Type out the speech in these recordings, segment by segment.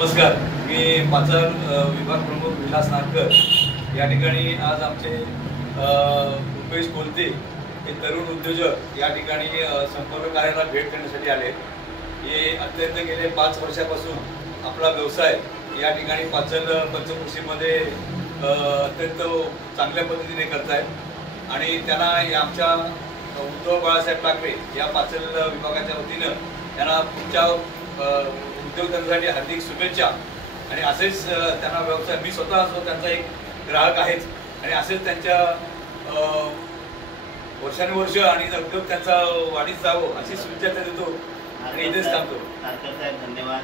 नमस्कार, मी पाचल विभाग प्रमुख विलास नारकर या ठिकाणी आज आमचे रुपेश कोलते हे तरुण उद्योजक या ठिकाणी संपर्क कार्याला भेट देण्यासाठी आले। हे अत्यंत गेले 5 वर्षापासून आपला व्यवसाय या ठिकाणी पाचल पंचकृषीमध्ये अत्यंत चांगल्या पद्धतीने करतायत आणि त्यांना आमच्या उद्धव बाळासाहेब ठाकरे या पाचल विभागाच्या वतीनं त्यांना पुढच्या उद्योगधंद्यासाठी हार्दिक शुभेच्छा। आणि असेच त्यांना व्यवसाय, मी स्वतः त्यांचा एक ग्राहक आहेच आणि असेच त्यांच्या वर्षानुवर्ष आणि उद्योग त्यांचा वाढीत जावं अशी शुभेच्छा देतो आणि इथेच थांबतो। नारकर साहेब धन्यवाद।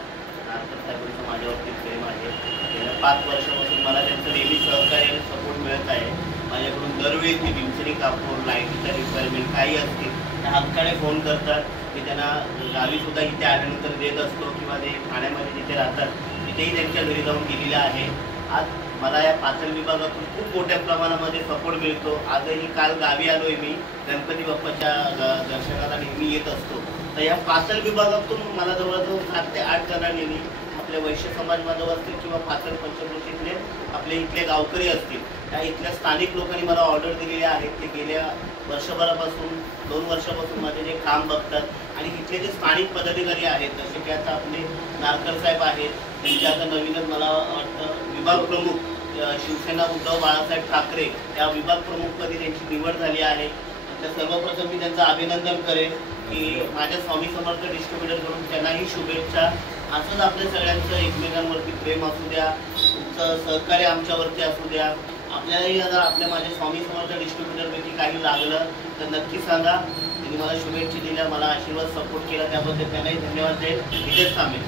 नारकर साहेबांचं माझ्यावरती प्रेम आहे। गेल्या 5 वर्षापासून मला त्यांचं नेहमी सहकार्य सपोर्ट मिळत आहे। माझ्याकडून दरवेळी ती पिंचणी कापूर लाईटीचा रिक्वायरमेंट काही असतील त्या हक्काने फोन करतात। मी त्यांना गावीसुद्धा इथे आल्यानंतर देत असतो किंवा ते ठाण्यामध्ये जिथे राहतात तिथेही त्यांच्या घरी जाऊन गेलेलं आहे। आज मला या पाचल विभागातून खूप मोठ्या प्रमाणामध्ये सपोर्ट मिळतो। आजही काल गावी आलोय मी, गणपती बाप्पाच्या दर्शनाला नेहमी येत असतो। तर या पाचल विभागातून मला जवळजवळ 7 ते 8 जणांनी आपल्या वैश्य समाज बांधव असतील किंवा पाचल पंचकृषीतले आपले इथले गावकरी असतील त्या इथल्या स्थानिक लोकांनी मला ऑर्डर दिलेले आहेत। ते गेल्या वर्षभरापासून 2 वर्षापासून माझे जे काम बघतात आणि इथले जे स्थानिक पदाधिकारी आहेत जसे की आता आपले नारकर साहेब आहेत, त्यांच्या आता नवीनच मला वाटतं विभाग प्रमुख शिवसेना उद्धव बाळासाहेब ठाकरे या विभाग प्रमुखपदी त्यांची निवड झाली आहे। तर सर्वप्रथम मी त्यांचं अभिनंदन करेन की माझ्या स्वामी समर्थ डिस्ट्रीब्युटर म्हणून त्यांनाही शुभेच्छा। असंच आपल्या सगळ्यांचं एकमेकांवरती प्रेम असू द्या, तुमचं सहकार्य आमच्यावरती असू द्या। आपल्यालाही जर आपल्या माझ्या स्वामी समर्थ डिस्ट्रीब्युटरपैकी काही लागलं तर नक्की सांगा। त्यांनी मला शुभेच्छा दिल्या, मला आशीर्वाद सपोर्ट केला, त्याबद्दल त्यांनाही धन्यवाद देत इथेच थांबेल।